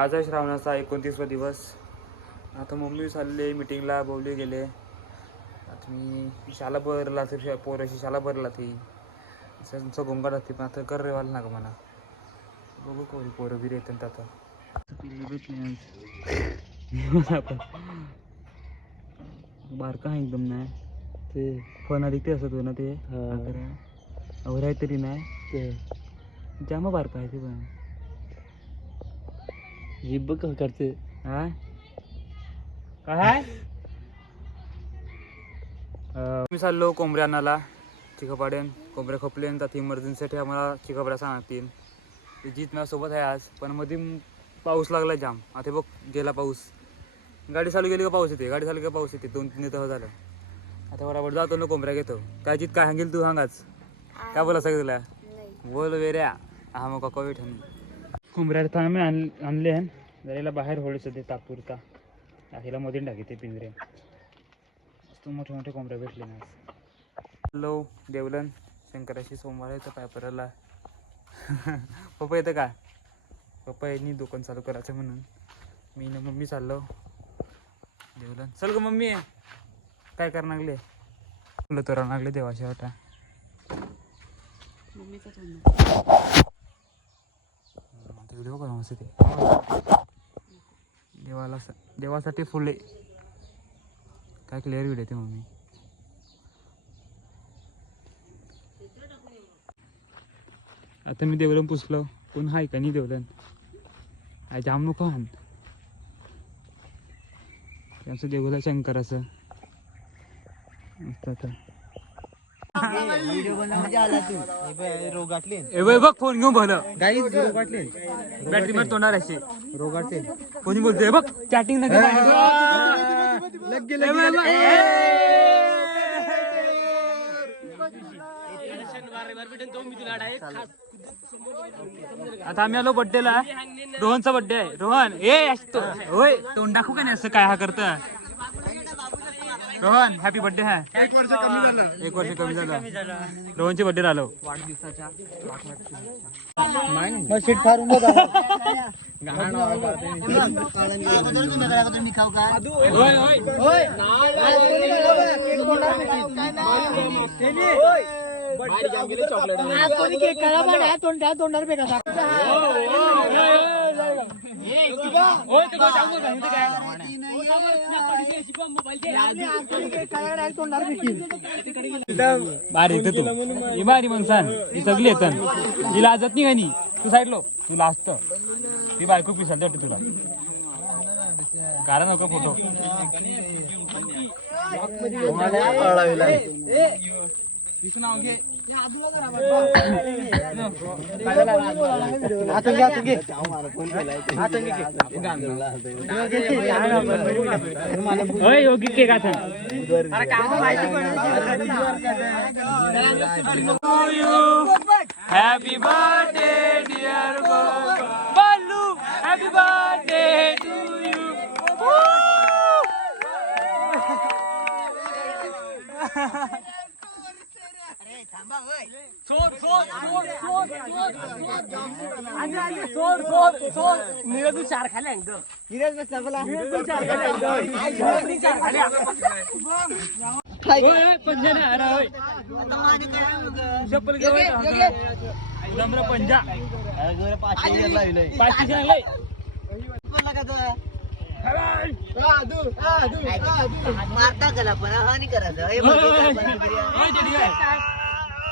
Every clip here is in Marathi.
आज आहे श्रावणाचा एकोणतीसवा दिवस. आता मम्मी चालले मिटिंगला बोलले गेले. आता मी शाला भरला तर पोराशी शाला भरला ती. तुमचं गोंगाट होती पण आता कर रेवाल ना का म्हणा. बघू कोणी पोरं बिर येतात आता. बारका आहे एकदम नाही. ते फोन आधी ते असत ना ते. अवर आहे तरी नाही. ते. जामा बारका आहे ते पण. जिब्ब का करते हा? काय मी चाललो कोंबड्या आणायला चिकापाड्यान कोंबड्या खोपल्यान तर इमर्जन्सीसाठी आम्हाला चिकापाड्या सांगतील. ते जीत माझ्यासोबत आहे आज पण मध्ये म- पाऊस लागला जाम. आता बघ गेला पाऊस. गाडी चालू गेली का पाऊस येते गाडी चालू का पाऊस येते दोन तीन तास झालं. आता बरोबर जातो ना कोंबड्या घेतो. काय जीत काय सांगेल तू सांगाच काय बोला सगळं तुला बोल वेऱ्या. हा मग काका विठन कोंबड्या तर आम्ही आण आणले आहे जरा बाहेर होळी ते तात्पुरता. हिला मधून टाकी ते पिंजरे. मस्त मोठे मोठे कोंबड्या भेटले ना हॅलो देवलन. शंकराशी सोमवार येतं पायपराला पप्पा येतं का? पप्पा यांनी दुकान चालू करायचं म्हणून. मी ना मम्मी चाललो. देवलन. चल ग मम्मी. काय करा लागले? फुलं तोरा लागले देवाच्या वाटा. व्हिडिओ करा मस्त ते देवाला देवासाठी फुले. काय क्लिअर व्हिडिओ ते मम्मी. आता मी देवलन पुसलो. कोण हाय का नाही देवलन हाय जाम नको हान त्यांचं देवला शंकर असं. आता. रोगाटले बघ फोन घेऊन भलं गाई रोगाटले बॅटरी मध्ये तोंडार अशी रोगाटले कोणी बोलतोय? बघ चॅटिंग नका लगे ए बाई, बाई. आता आम्ही आलो बड्डेला रोहनचा बड्डे आहे. रोहन ए अश तो- होय तोंड दाखवू का नाही असं काय हा करत रोहन हॅपी बर्थडे हा? एक वर्ष कमी झालं. एक वर्ष कमी झालं. रोहनचे बड्डे आलो सीट फारून बघा. होय भारी बारी तू. ही बारी म्हणसान ही सगळी येतन ही लाजत नाही गाणी तू साईडलो हो. तू लाजत ती बायको पिसाल वाटते तुला. कारण नको फोटो घे. योगी के गाथन happy birthday dear Balu happy birthday to you चप्पल नम्र पंजा पाचशे सांगले मारता गला पण हा नाही करायचं हे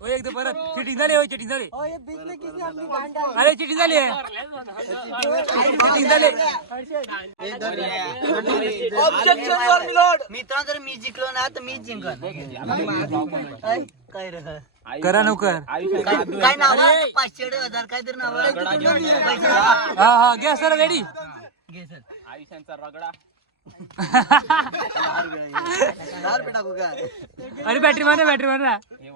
एकदा परत. चिटिंग झाली होय चिटिंग झाली. अरे चिटिंग झाली चिटिंग झाली मित्रांनो जर मी जिंकलो ना तर मीच जिंकन काय रे करा नवकर काय काय नाव? पाचशे हजार काय तरी नाव हा हा घ्या सर रेडी घे सर. अरे बॅटरी मारा बॅटरी मारा.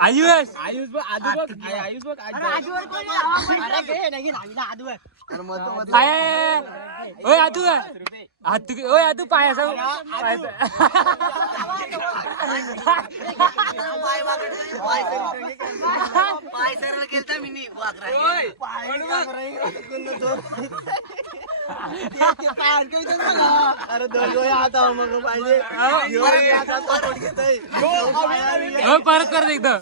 आयुष. अरे मग तो मध्ये- आहे ओय आतू आतू ओय आतू पाय असं पाय- पाय वाकडे तरी पाय सरळ केलं. पाय सरळ केलता मी अरे दोघं हातावर मग पाहिजे. यो हातात पापड घेतोय. ओय, परत परत एकदा.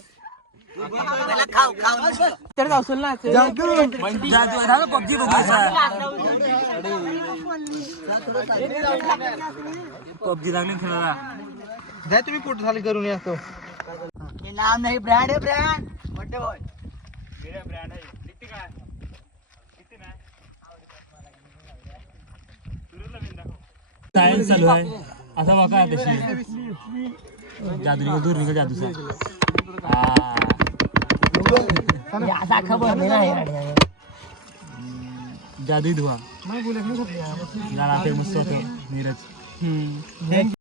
पबजी पबजी लागली ना खेळायला. जाय तुम्ही कुठं झाली करून येतो हे नाव नाही ब्रँड आहे ब्रँड. Birthday boy. सायन्स चालू आहे. असा वाका तशी जादू दूर निघल जादूचा. खबर नाही जादू धुवा मस्त होतं नीरज.